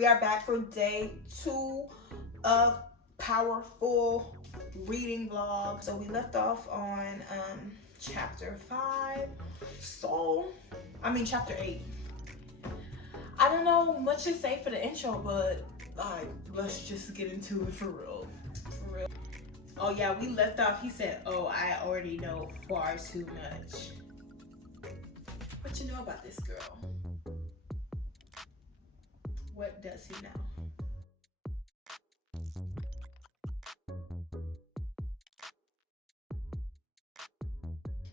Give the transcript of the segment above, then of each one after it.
We are back for day 2 of powerful reading vlog. So we left off on chapter 5. Chapter 8. I don't know much to say for the intro, but like, let's just get into it for real. For real. Oh yeah, we left off. He said, "Oh, I already know far too much." What you know about this girl? What does he know?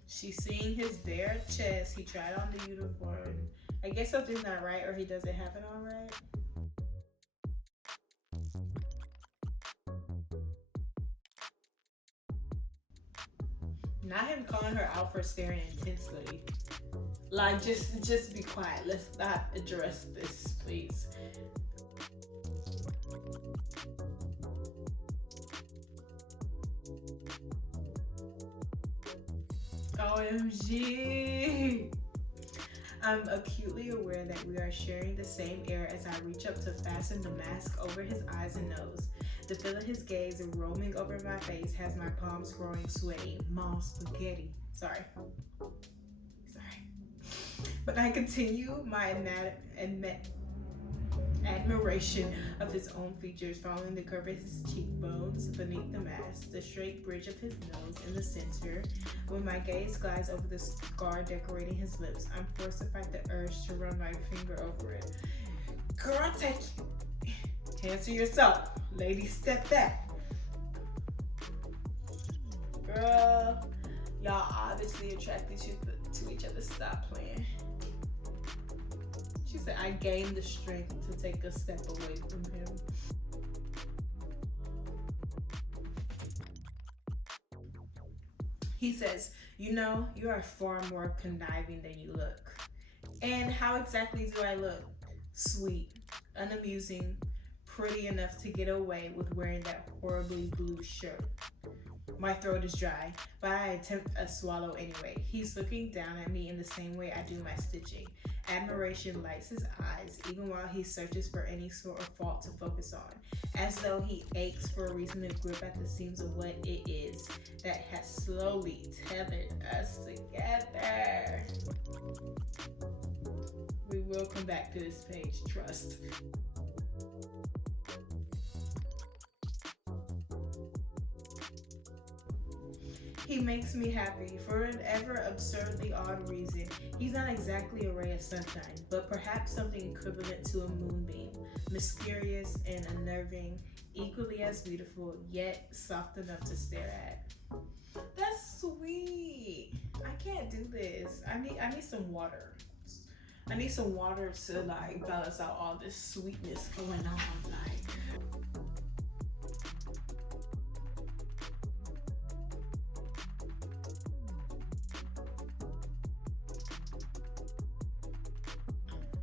She's seeing his bare chest. He tried on the uniform. I guess something's not right, or he doesn't have it on right. Not him calling her out for staring intensely. Like, just be quiet. Let's not address this, please. OMG. I'm acutely aware that we are sharing the same air as I reach up to fasten the mask over his eyes and nose. The feel of his gaze roaming over my face has my palms growing sweaty. Mom spaghetti. Sorry. But I continue my admiration of his own features, following the curve of his cheekbones beneath the mask, the straight bridge of his nose in the center. When my gaze glides over the scar decorating his lips, I'm forced to fight the urge to run my finger over it. Girl, take it. Hands to yourself. Lady, step back. Girl, y'all obviously attracted to each other. Stop playing. She said, I gained the strength to take a step away from him. He says, you know, you are far more conniving than you look. And how exactly do I look? Sweet, unamusing, pretty enough to get away with wearing that horribly blue shirt. My throat is dry, but I attempt a swallow anyway. He's looking down at me in the same way I do my stitching. Admiration lights his eyes, even while he searches for any sort of fault to focus on, as though he aches for a reason to grip at the seams of what it is that has slowly tethered us together. We will come back to this page, trust. He makes me happy for an ever absurdly odd reason. He's not exactly a ray of sunshine, but perhaps something equivalent to a moonbeam, mysterious and unnerving, equally as beautiful, yet soft enough to stare at. That's sweet. I can't do this. I need some water. I need some water to like balance out all this sweetness going on. Like,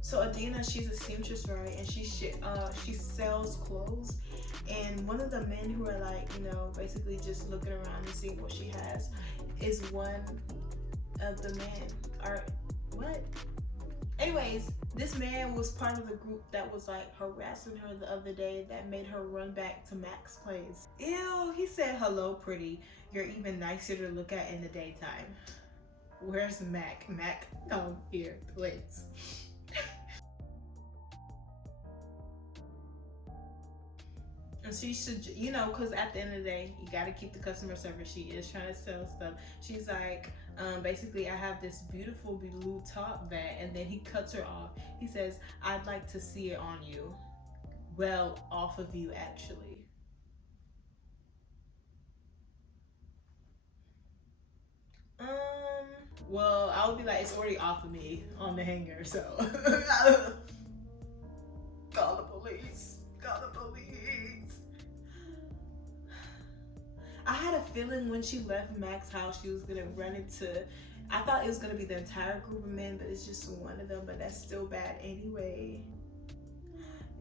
so Adina, she's a seamstress, right? And she sells clothes. And one of the men who are like, you know, basically just looking around and seeing what she has is one of the men. Or what? Anyways, this man was part of the group that was like harassing her the other day that made her run back to Mac's place. Ew, he said, hello, pretty. You're even nicer to look at in the daytime. Where's Mac? Mac, come here, please. And she should, you know, because at the end of the day, you got to keep the customer service. She is trying to sell stuff. She's like, basically, I have this beautiful blue top that, and then he cuts her off. He says, I'd like to see it on you. Well, off of you, actually. Well, I would be like, it's already off of me on the hanger, so. Call the police. Call the police. I had a feeling when she left Mac's house, she was gonna run into, I thought it was gonna be the entire group of men, but it's just one of them, but that's still bad anyway.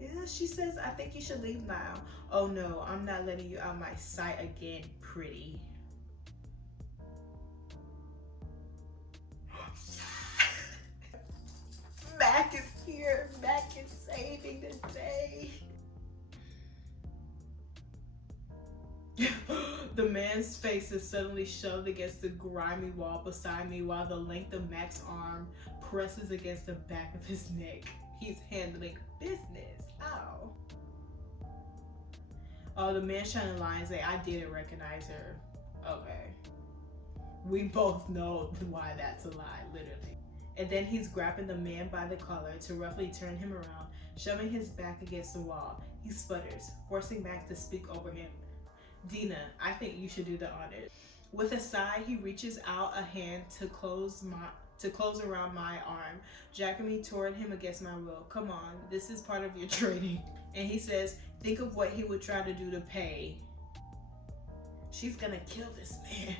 Yeah, she says, I think you should leave now. Oh no, I'm not letting you out my sight again, pretty. Mac is here. Mac is saving the day. The man's face is suddenly shoved against the grimy wall beside me while the length of Mac's arm presses against the back of his neck. He's handling business. Ow. Oh, the man shining lines say, I didn't recognize her. Okay. We both know why that's a lie, literally. And then he's grabbing the man by the collar to roughly turn him around, shoving his back against the wall. He sputters, forcing Mac to speak over him. Dina, I think you should do the honors. With a sigh, he reaches out a hand to close around my arm, jacking me toward him against my will. Come on, this is part of your training. And he says, think of what he would try to do to pay. She's gonna kill this man.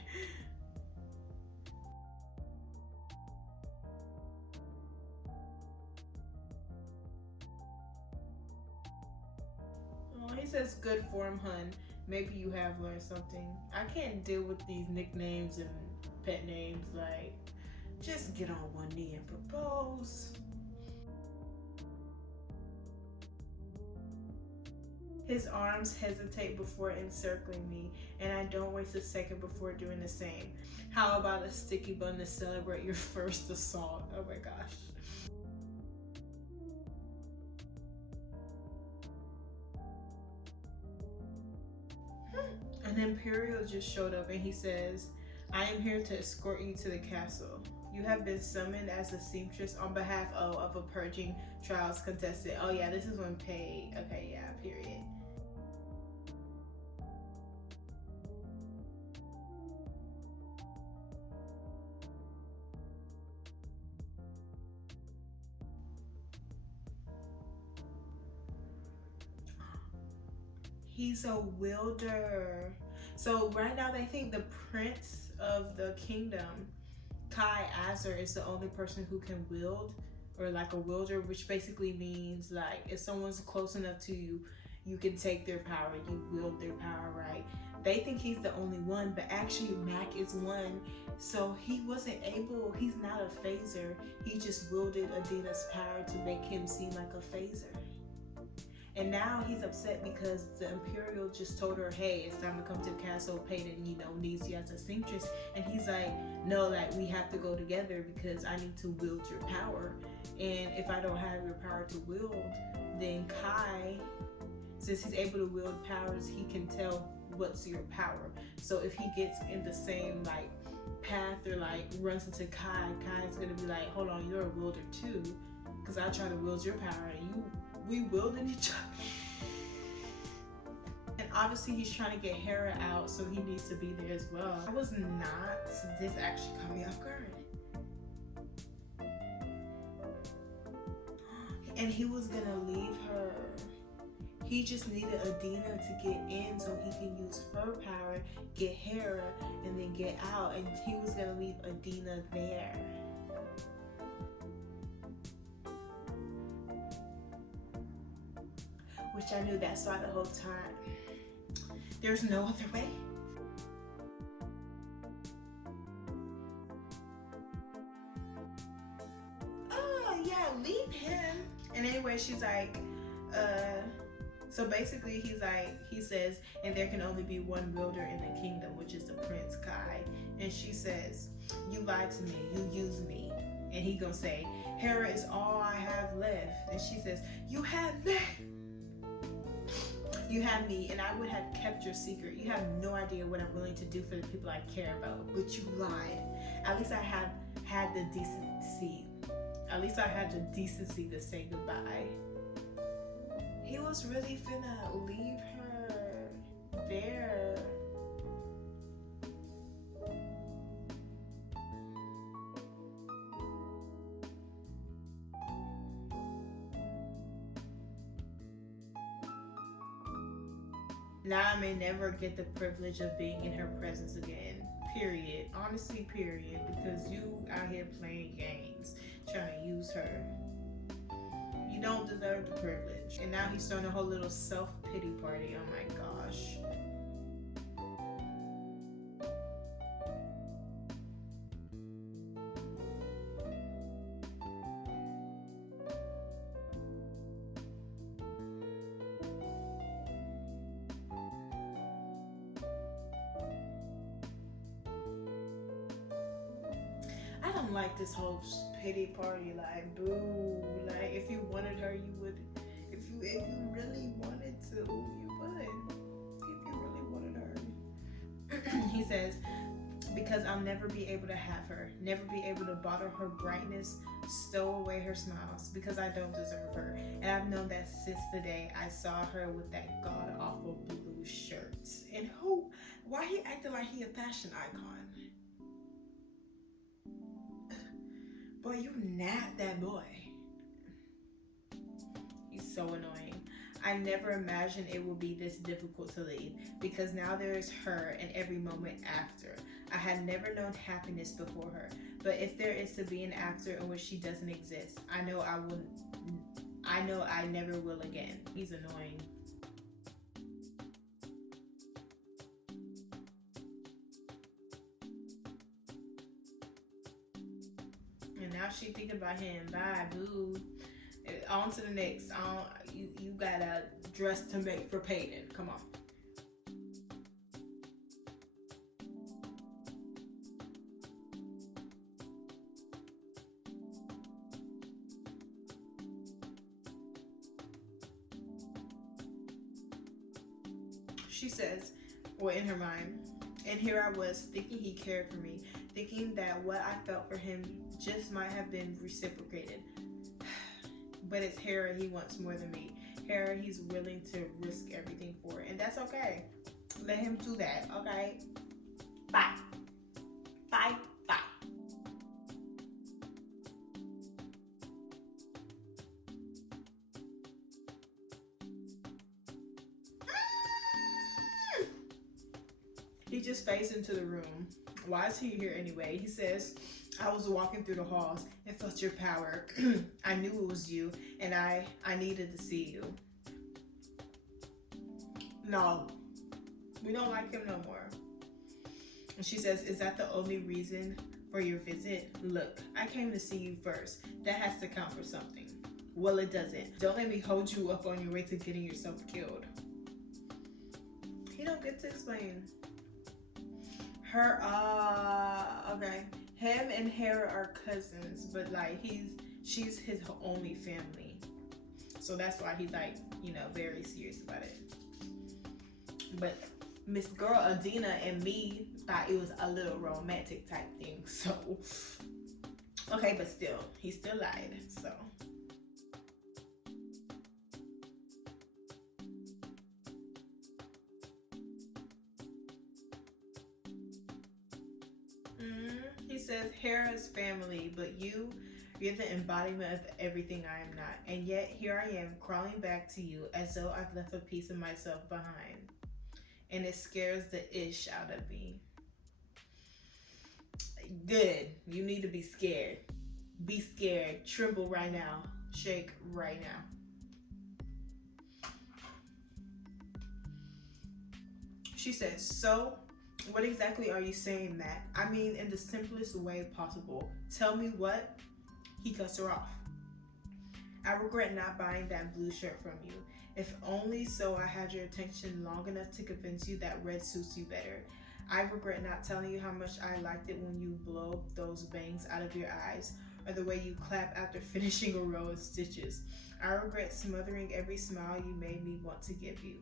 Oh, he says, good form, hun. Maybe you have learned something. I can't deal with these nicknames and pet names. Like, just get on one knee and propose. His arms hesitate before encircling me, and I don't waste a second before doing the same. How about a sticky bun to celebrate your first assault? Oh my gosh. An Imperial just showed up and he says, I am here to escort you to the castle. You have been summoned as a seamstress on behalf of a purging trials contestant. Oh yeah, this is when paid. Okay, yeah, period. He's a wielder. So right now they think the prince of the kingdom, Kai Azar, is the only person who can wield, or like a wielder, which basically means like if someone's close enough to you, you can take their power, you wield their power, right? They think he's the only one, but actually Mac is one. So he wasn't able, he's not a phaser. He just wielded Adina's power to make him seem like a phaser. And now he's upset because the Imperial just told her, hey, it's time to come to the castle. Peyton, needs you as a seamstress. And he's like, no, like, we have to go together because I need to wield your power. And if I don't have your power to wield, then Kai, since he's able to wield powers, he can tell what's your power. So if he gets in the same, like, path or, like, runs into Kai, Kai's gonna be like, hold on, you're a wielder too. Because I try to wield your power and we wielding each other. And obviously he's trying to get Hera out, so he needs to be there as well. I was not, this actually caught me off guard. And he was gonna leave her. He just needed Adina to get in so he can use her power, get Hera, and then get out. And he was gonna leave Adina there. Which I knew that's why the whole time. There's no other way. Oh yeah, leave him. And anyway, she's like, so basically he says, and there can only be one wielder in the kingdom, which is the Prince Kai. And she says, you lied to me, you used me. And he gonna say, Hera is all I have left. And she says, you had me. You had me, and I would have kept your secret. You have no idea what I'm willing to do for the people I care about, but you lied. At least I have had the decency. At least I had the decency to say goodbye. He was really finna leave her there. Now I may never get the privilege of being in her presence again. Period. Honestly, period. Because you out here playing games, trying to use her. You don't deserve the privilege. And now he's throwing a whole little self-pity party. Oh my gosh. like this whole pity party, like boo. Like if you wanted her, you would. If you really wanted to, you would. If you really wanted her. He says, because I'll never be able to have her, never be able to bottle her brightness, stow away her smiles, because I don't deserve her. And I've known that since the day I saw her with that god awful blue shirt. And why he acting like he a fashion icon? Boy, you not that boy. He's so annoying. I never imagined it would be this difficult to leave, because now there is her and every moment after. I had never known happiness before her, but if there is to be an after in which she doesn't exist, I know I never will again. He's annoying. And now she thinking about him. Bye, boo. On to the next. You got a dress to make for Peyton. Come on. She says, well, in her mind, and here I was thinking he cared for me, thinking that what I felt for him just might have been reciprocated. But it's Hera he wants more than me. Hera he's willing to risk everything for, and that's okay. Let him do that, okay? Bye. Bye. Bye. He just fades into the room. Why is he here anyway? He says, I was walking through the halls and felt your power. I knew it was you, and I needed to see you. No, we don't like him no more. And she says, is that the only reason for your visit? Look, I came to see you first. That has to count for something. Well, it doesn't. Don't let me hold you up on your way to getting yourself killed. He don't get to explain. Her, okay. Him and Hera are cousins, but like she's his only family. So that's why he's like, very serious about it. But Miss Girl Adina and me thought it was a little romantic type thing. So, okay, but still, he still lied, so. He says, Hera's family, but you're the embodiment of everything I am not. And yet here I am crawling back to you as though I've left a piece of myself behind. And it scares the ish out of me. Good. You need to be scared. Be scared. Tremble right now. Shake right now. She says, so what exactly are you saying, Matt? I mean, in the simplest way possible. Tell me what? He cuts her off. I regret not buying that blue shirt from you. If only so I had your attention long enough to convince you that red suits you better. I regret not telling you how much I liked it when you blow those bangs out of your eyes, or the way you clap after finishing a row of stitches. I regret smothering every smile you made me want to give you.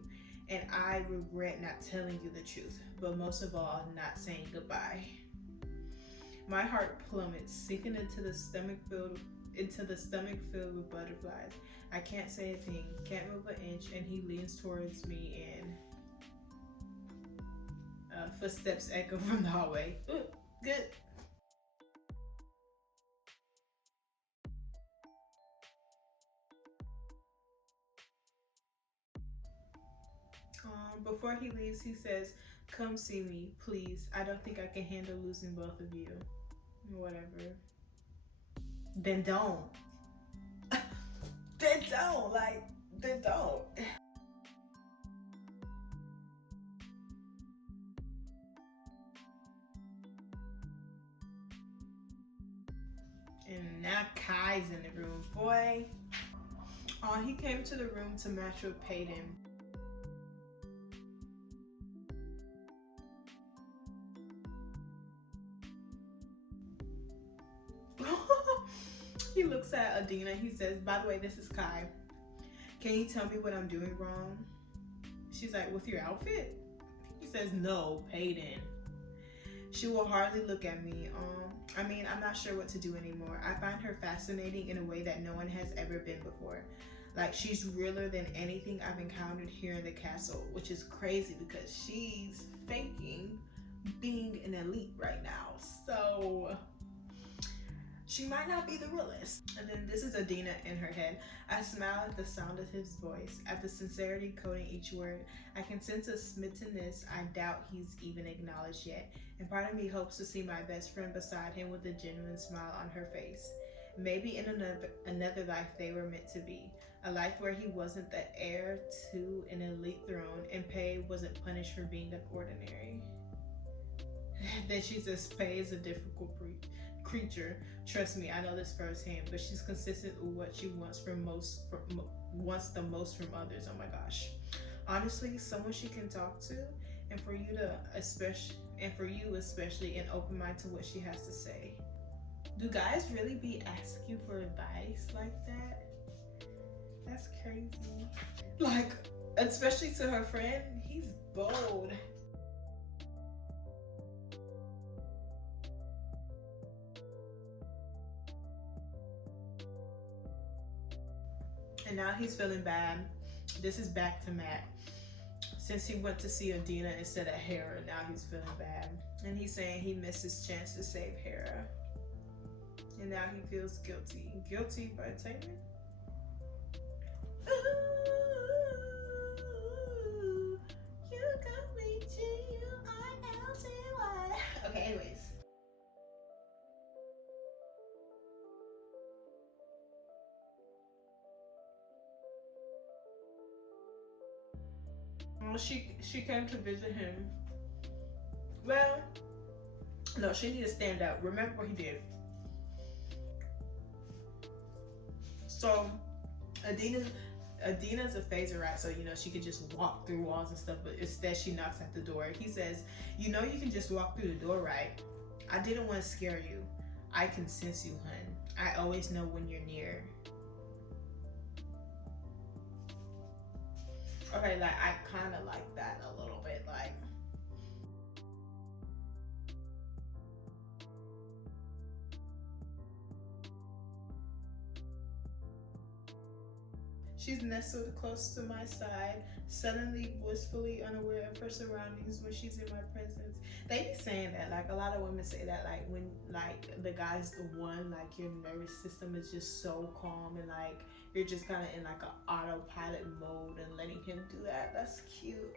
And I regret not telling you the truth, but most of all, not saying goodbye. My heart plummets, sinking into the stomach filled with butterflies. I can't say a thing, can't move an inch, and he leans towards me and footsteps echo from the hallway. Ooh, good. Before he leaves, he says, come see me, please. I don't think I can handle losing both of you. Whatever. Then don't. Then don't. Then don't. And now Kai's in the room, boy. He came to the room to match with Peyton. He looks at Adina. He says, "By the way, this is Kai. Can you tell me what I'm doing wrong?" She's like, "With your outfit?" He says, "No, Peyton." She will hardly look at me. I'm not sure what to do anymore. I find her fascinating in a way that no one has ever been before. Like, she's realer than anything I've encountered here in the castle, which is crazy because she's faking being an elite right now. So she might not be the realest. And then this is Adina in her head. I smile at the sound of his voice, at the sincerity coding each word. I can sense a smittenness I doubt he's even acknowledged yet. And part of me hopes to see my best friend beside him with a genuine smile on her face. Maybe in another life they were meant to be. A life where he wasn't the heir to an elite throne and Pei wasn't punished for being an ordinary. Then she says, "Pei is a difficult creature. Trust me, I know this firsthand, but she's consistent with what she wants wants the most from others." Oh my gosh. Honestly, someone she can talk to, and for you especially, an open mind to what she has to say. Do guys really be asking you for advice like that? That's crazy. Like, especially to her friend, he's bold. And now he's feeling bad. This is back to Matt. Since he went to see Adina instead of Hera, now he's feeling bad. And he's saying he missed his chance to save Hera. And now he feels guilty. Guilty by Taylor? Ooh, you got me G-U-I-L-T-Y. Okay, anyways. Well, she came to visit him. Well, no, she need to stand up. Remember what he did. So Adina's a phaser, right? So she could just walk through walls and stuff, but instead she knocks at the door. He says, "You can just walk through the door, right? I didn't want to scare you. I can sense you, hun. I always know when you're near." Okay, like I kind of like that a little bit, like. She's nestled close to my side, suddenly blissfully unaware of her surroundings when she's in my presence. They be saying that, like a lot of women say that, like when like the guy's the one, like your nervous system is just so calm and like you're just kind of in like an autopilot mode and letting him do that. That's cute.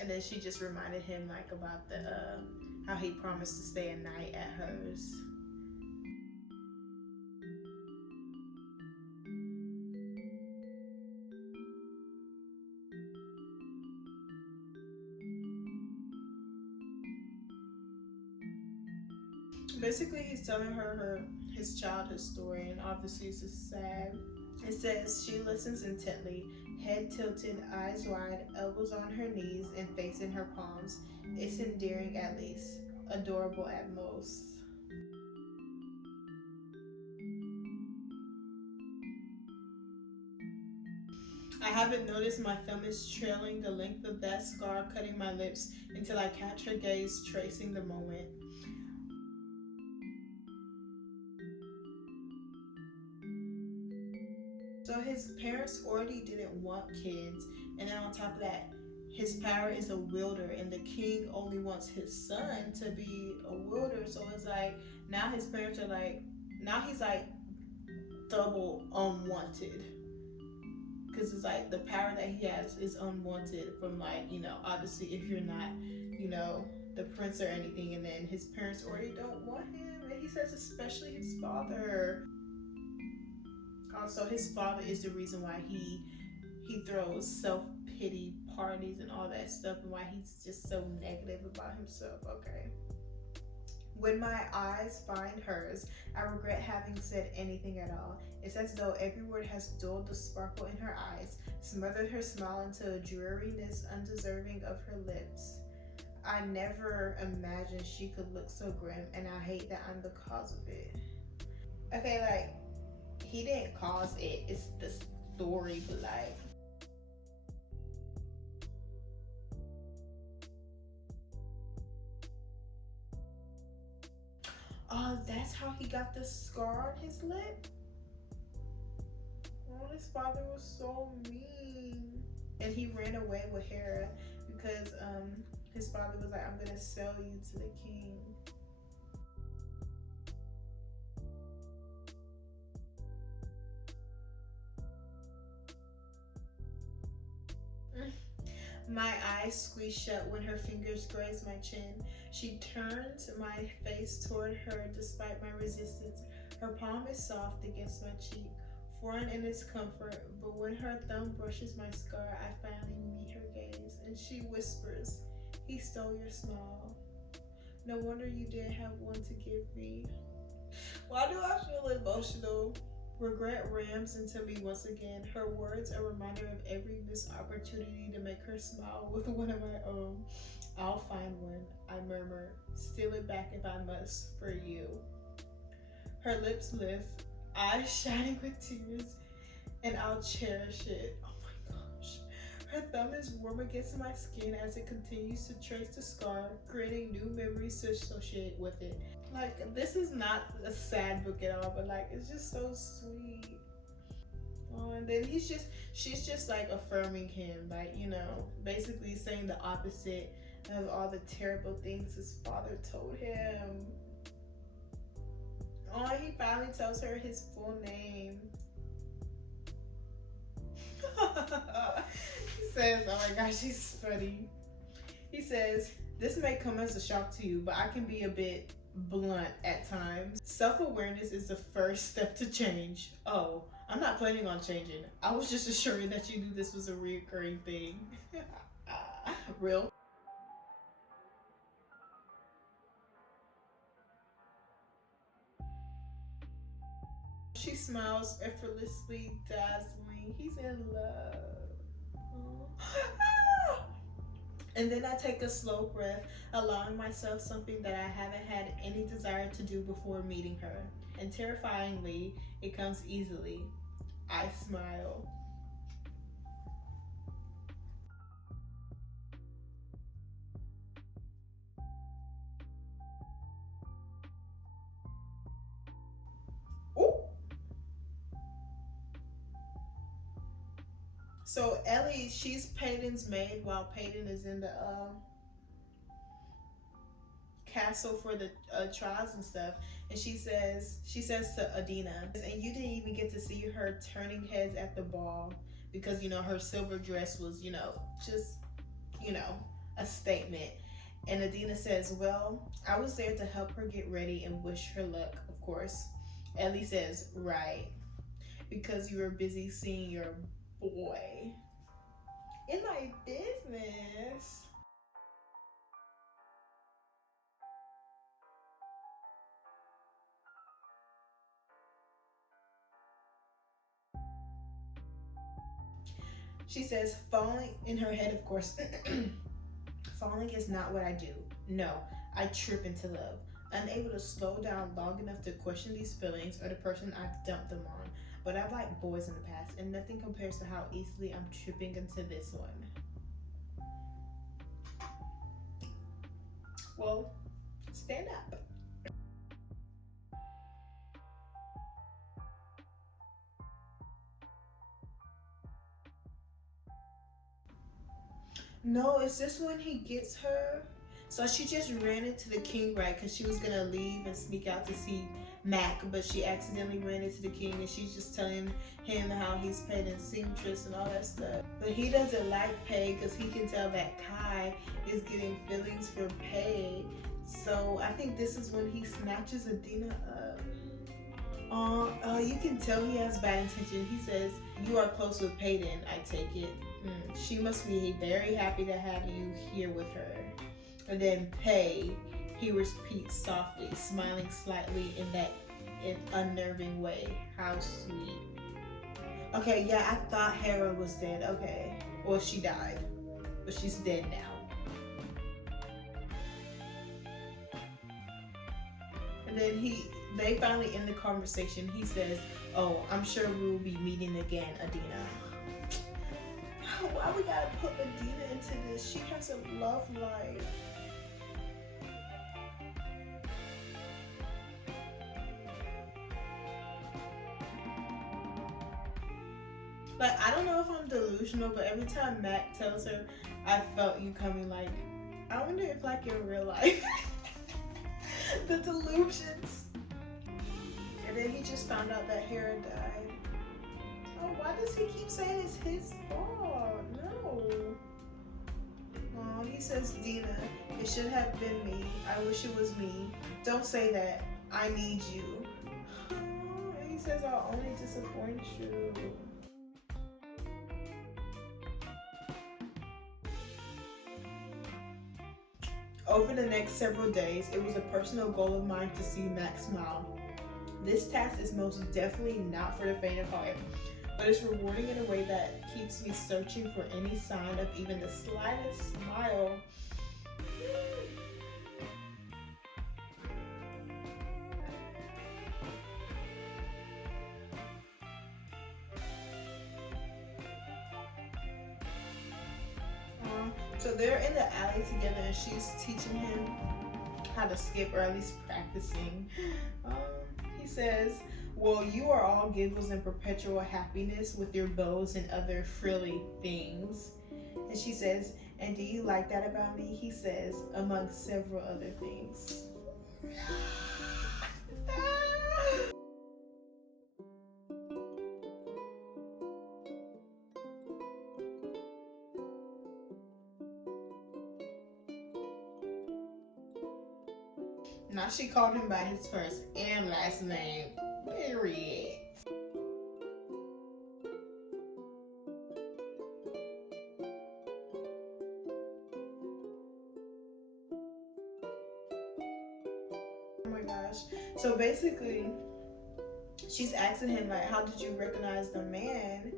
And then she just reminded him like about the how he promised to stay a night at hers. Basically, he's telling her his childhood story, and obviously it's just sad. It says she listens intently, head tilted, eyes wide, elbows on her knees, and face in her palms. It's endearing at least, adorable at most. I haven't noticed my thumb is trailing the length of that scar, cutting my lips until I catch her gaze, tracing the moment. So his parents already didn't want kids, and then on top of that, his power is a wielder, and the king only wants his son to be a wielder. So it's like now his parents are like, now he's like double unwanted, because it's like the power that he has is unwanted from like obviously if you're not the prince or anything, and then his parents already don't want him, and he says especially his father. Also, his father is the reason why he throws self-pity parties and all that stuff, and why he's just so negative about himself. Okay. When my eyes find hers, I regret having said anything at all. It's as though every word has dulled the sparkle in her eyes, smothered her smile into a dreariness undeserving of her lips. I never imagined she could look so grim, and I hate that I'm the cause of it. Okay, like He didn't cause it. It's the story, but like, oh, that's how he got the scar on his lip. Oh, his father was so mean, and he ran away with Hera because his father was like, "I'm gonna sell you to the king." My eyes squeeze shut when her fingers graze my chin. She turns my face toward her despite my resistance. Her palm is soft against my cheek, foreign in its comfort, but when her thumb brushes my scar, I finally meet her gaze, and she whispers, "He stole your smile. No wonder you didn't have one to give me." Why do I feel emotional? Regret rams into me once again. Her words a reminder of every missed opportunity to make her smile with one of my own. "I'll find one," I murmur. "Steal it back if I must, for you." Her lips lift, eyes shining with tears, and I'll cherish it. Oh my gosh. Her thumb is warm against my skin as it continues to trace the scar, creating new memories to associate with it. Like, this is not a sad book at all, but like, it's just so sweet. Oh, and then she's just like affirming him, like, you know, basically saying the opposite of all the terrible things his father told him. Oh, he finally tells her his full name. He says, oh my gosh, he's funny. He says, "This may come as a shock to you, but I can be a bit blunt at times. Self-awareness is the first step to change." Oh, I'm not planning on changing. I was just assuring that you knew this was a reoccurring thing. Real. She smiles effortlessly, dazzling. He's in love. Oh. And then I take a slow breath, allowing myself something that I haven't had any desire to do before meeting her. And terrifyingly, it comes easily. I smile. Ooh. So Ellie, she's Peyton's maid while Peyton is in the castle for the trials and stuff. And she says to Adina, and you didn't even get to see her turning heads at the ball because you know her silver dress was, you know, just, you know, a statement. And Adina says, "Well, I was there to help her get ready and wish her luck, of course." Ellie says, "Right, because you were busy seeing your boy in my business." She says, falling in her head, of course. "Falling is not what I do. No, I trip into love, unable to slow down long enough to question these feelings or the person I've dumped them on. But I've liked boys in the past, and nothing compares to how easily I'm tripping into this one." Well, stand up. No, is this when he gets her? So she just ran into the king, right? Because she was gonna leave and sneak out to see Mac, but she accidentally ran into the king, and she's just telling him how he's paid in seamstress and all that stuff. But he doesn't like pay because he can tell that Kai is getting feelings for pay. So I think this is when he snatches Adina up. You can tell he has bad intention. He says, "You are close with Peyton, I take it. She must be very happy to have you here with her." And then Pay, he repeats softly, smiling slightly in that unnerving way. How sweet. Okay, yeah, I thought Hera was dead. Okay. Well, she died. But she's dead now. And then They finally end the conversation. He says, "Oh, I'm sure we will be meeting again, Adina." Why we gotta put Adina into this? She has a love life. Like, I don't know if I'm delusional, but every time Mac tells her, "I felt you coming," like, I wonder if, like, in real life, the delusions. And then he just found out that Hera died. Oh, why does he keep saying it's his fault? No. Oh, he says, "Dina, it should have been me. I wish it was me. Don't say that. I need you." Oh, and he says, "I'll only disappoint you." Over the next several days, it was a personal goal of mine to see Max smile. This task is most definitely not for the faint of heart, but it's rewarding in a way that keeps me searching for any sign of even the slightest smile. So they're in the alley together and she's teaching him how to skip, or at least practicing. He says, "Well, you are all giggles and perpetual happiness with your bows and other frilly things." And she says, "And do you like that about me?" He says, "Among several other things." Now she called him by his first and last name. Period. Oh my gosh. So basically, she's asking him, like, how did you recognize the man?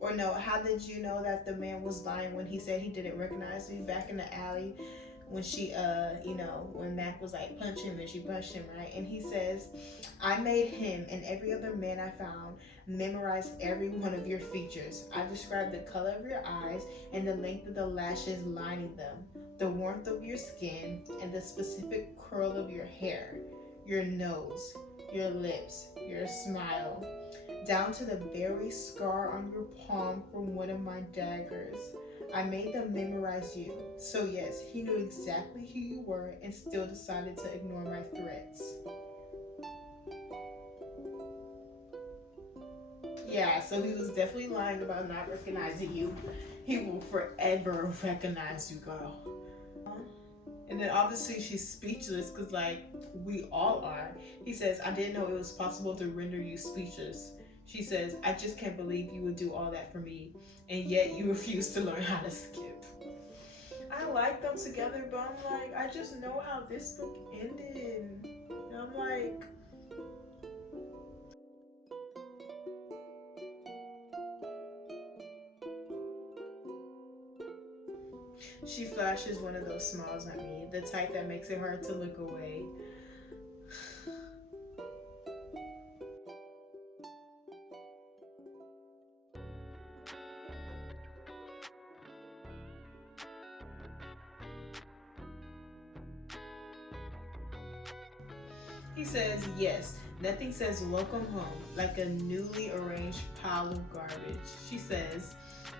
Or no, how did you know that the man was lying when he said he didn't recognize me back in the alley when she, when Mac was like, punch him, and she punched him, right? And he says, "I made him and every other man I found memorize every one of your features. I described the color of your eyes and the length of the lashes lining them, the warmth of your skin, and the specific curl of your hair, your nose, your lips, your smile, down to the very scar on your palm from one of my daggers. I made them memorize you." So yes, he knew exactly who you were and still decided to ignore my threats. Yeah, so he was definitely lying about not recognizing you. He will forever recognize you, girl. And then obviously she's speechless because, like, we all are. He says, "I didn't know it was possible to render you speechless." She says, "I just can't believe you would do all that for me, and yet you refuse to learn how to skip." I like them together, but I'm like, I just know how this book ended. And I'm like, she flashes one of those smiles at me, the type that makes it hard to look away. He says, "Yes, nothing says welcome home like a newly arranged pile of garbage." She says,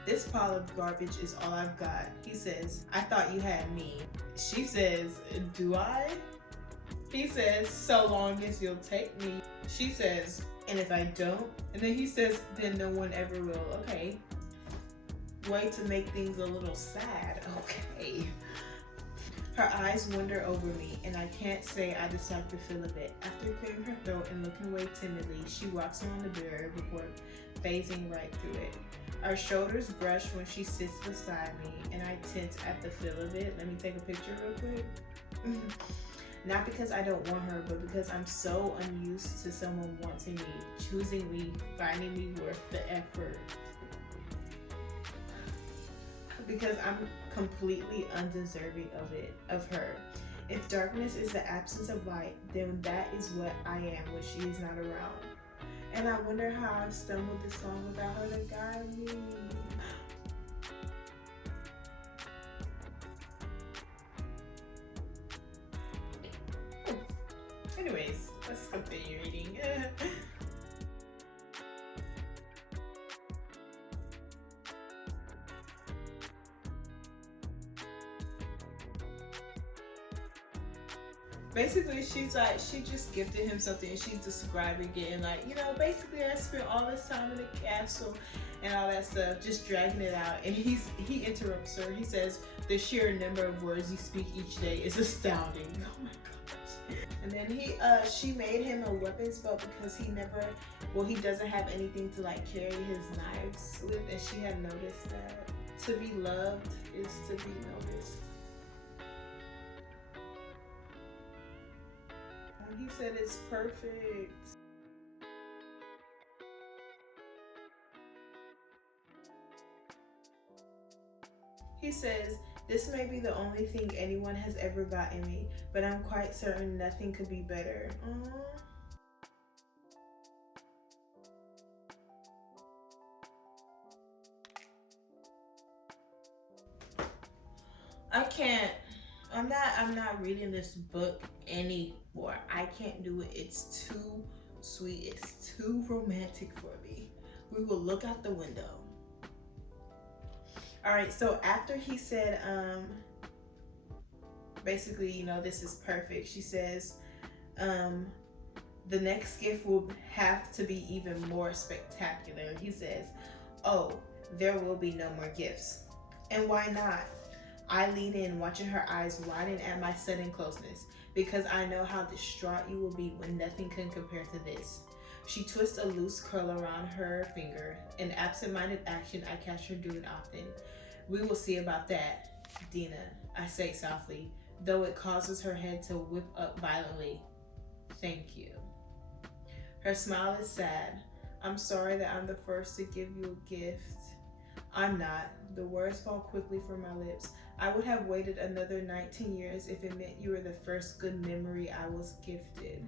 "This pile of garbage is all I've got." He says, "I thought you had me." She says, "Do I?" He says, "So long as you'll take me." She says, "And if I don't?" And then he says, "Then no one ever will." Okay. Way to make things a little sad. Okay. Her eyes wander over me, and I can't say I dislike the feel of it. After clearing her throat and looking away timidly, she walks around the barrier before phasing right through it. Our shoulders brush when she sits beside me, and I tense at the feel of it. Let me take a picture real quick. Not because I don't want her, but because I'm so unused to someone wanting me, choosing me, finding me worth the effort. Because I'm completely undeserving of her. If darkness is the absence of light, then that is what I am when she is not around. And I wonder how I stumbled this long without her to guide me. Anyways, let's continue reading. Basically, she's like, she just gifted him something and she's describing it and like, basically I spent all this time in the castle and all that stuff, just dragging it out. And he interrupts her. He says, the sheer number of words you speak each day is astounding. Oh my gosh. And then she made him a weapons belt because he doesn't have anything to like carry his knives with, and she had noticed that. To be loved is to be noticed. He said it's perfect. He says, this may be the only thing anyone has ever gotten me, but I'm quite certain nothing could be better. Aww. I can't. I'm not reading this book anymore. I can't do it. It's too sweet. It's too romantic for me. We will look out the window. All right, so after he said, basically, this is perfect, she says, the next gift will have to be even more spectacular. He says, oh, there will be no more gifts. And why not? I lean in, watching her eyes widen at my sudden closeness, because I know how distraught you will be when nothing can compare to this. She twists a loose curl around her finger, an absent-minded action I catch her doing often. We will see about that, Dina, I say softly, though it causes her head to whip up violently. Thank you. Her smile is sad. I'm sorry that I'm the first to give you a gift. I'm not. The words fall quickly from my lips. I would have waited another 19 years if it meant you were the first good memory I was gifted.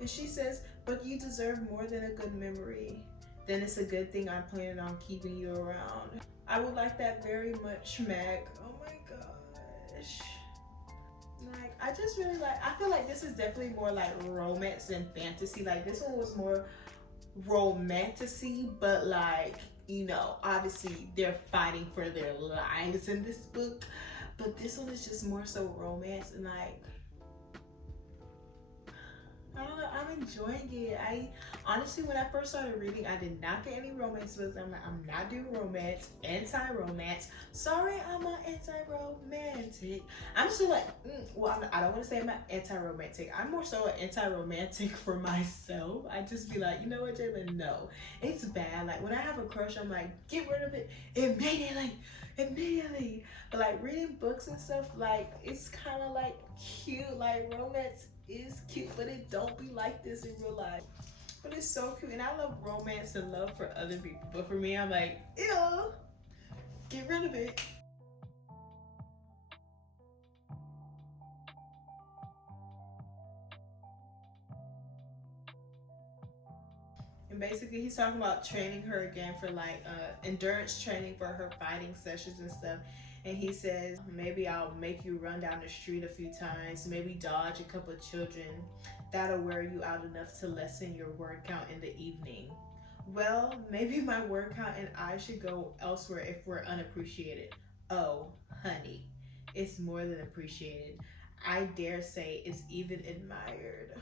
And she says, but you deserve more than a good memory. Then it's a good thing I'm planning on keeping you around. I would like that very much, Mag. Oh my gosh. Like, I just really I feel like this is definitely more like romance and fantasy. Like, this one was more romantasy, but like, obviously they're fighting for their lives in this book, but this one is just more so romance. And like, I don't know, I'm enjoying it. I honestly, when I first started reading, I did not get any romance books. I'm like, I'm not doing romance, anti-romance. Sorry, I'm an anti-romantic. I'm still like, I don't want to say I'm an anti-romantic. I'm more so an anti-romantic for myself. I just be like, you know what, Jalen? No, it's bad. Like, when I have a crush, I'm like, get rid of it immediately. But like, reading books and stuff, like, it's kind of like cute. Like, romance is cute, but it don't be like this in real life. But it's so cute, and I love romance and love for other people. But for me, I'm like, ew, get rid of it. And basically, he's talking about training her again for like endurance training for her fighting sessions and stuff. And he says, maybe I'll make you run down the street a few times, maybe dodge a couple of children. That'll wear you out enough to lessen your word count in the evening. Well, maybe my word count and I should go elsewhere if we're unappreciated. Oh, honey, it's more than appreciated. I dare say it's even admired.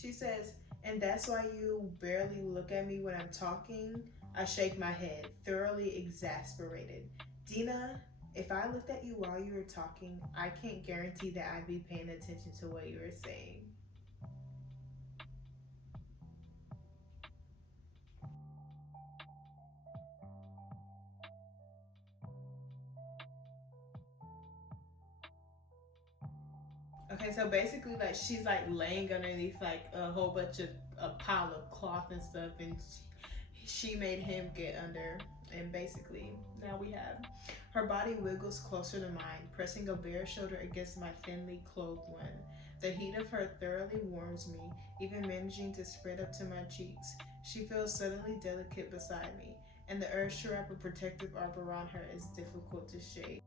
She says, and that's why you barely look at me when I'm talking? I shake my head, thoroughly exasperated. Dina, if I looked at you while you were talking, I can't guarantee that I'd be paying attention to what you were saying. Okay, so basically, like, she's like laying underneath like a whole bunch of a pile of cloth and stuff, and she made him get under, And basically, now we have her body wiggles closer to mine, pressing a bare shoulder against my thinly clothed one. The heat of her thoroughly warms me, even managing to spread up to my cheeks. She feels suddenly delicate beside me, and the urge to wrap a protective arm around her is difficult to shake.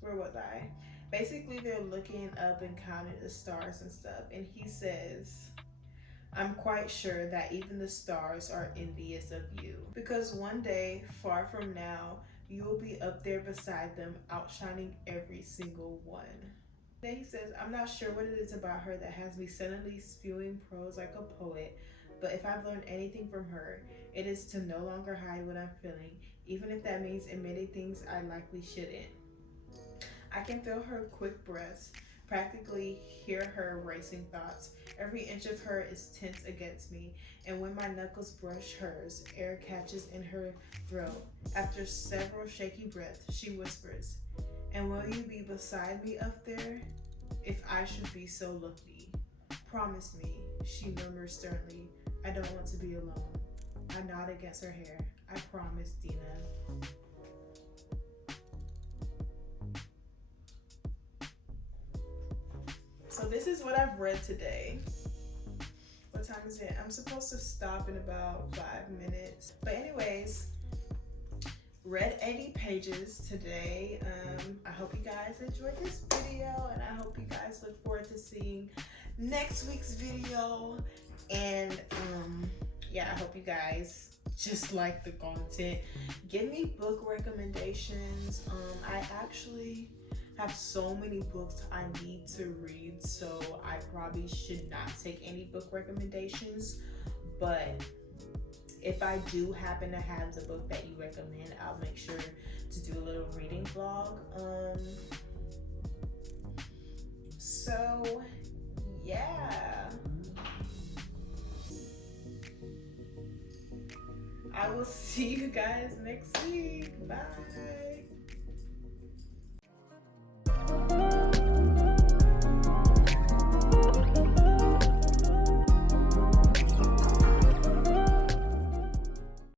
Where was I? Basically, they're looking up and counting the stars and stuff, and he says, I'm quite sure that even the stars are envious of you. Because one day, far from now, you will be up there beside them, outshining every single one. Then he says, I'm not sure what it is about her that has me suddenly spewing prose like a poet, but if I've learned anything from her, it is to no longer hide what I'm feeling, even if that means admitting things I likely shouldn't. I can feel her quick breaths, practically hear her racing thoughts. Every inch of her is tense against me, and when my knuckles brush hers, air catches in her throat. After several shaky breaths, she whispers, And will you be beside me up there? If I should be so lucky. Promise me, she murmurs sternly. I don't want to be alone. I nod against her hair. I promise, Dina. So this is what I've read today. What time is it? I'm supposed to stop in about 5 minutes. But anyways, read 80 pages today. I hope you guys enjoyed this video, and I hope you guys look forward to seeing next week's video. And yeah, I hope you guys just like the content. Give me book recommendations. I actually have so many books I need to read, so I probably should not take any book recommendations. But if I do happen to have the book that you recommend, I'll make sure to do a little reading vlog. So yeah, I will see you guys next week. Bye.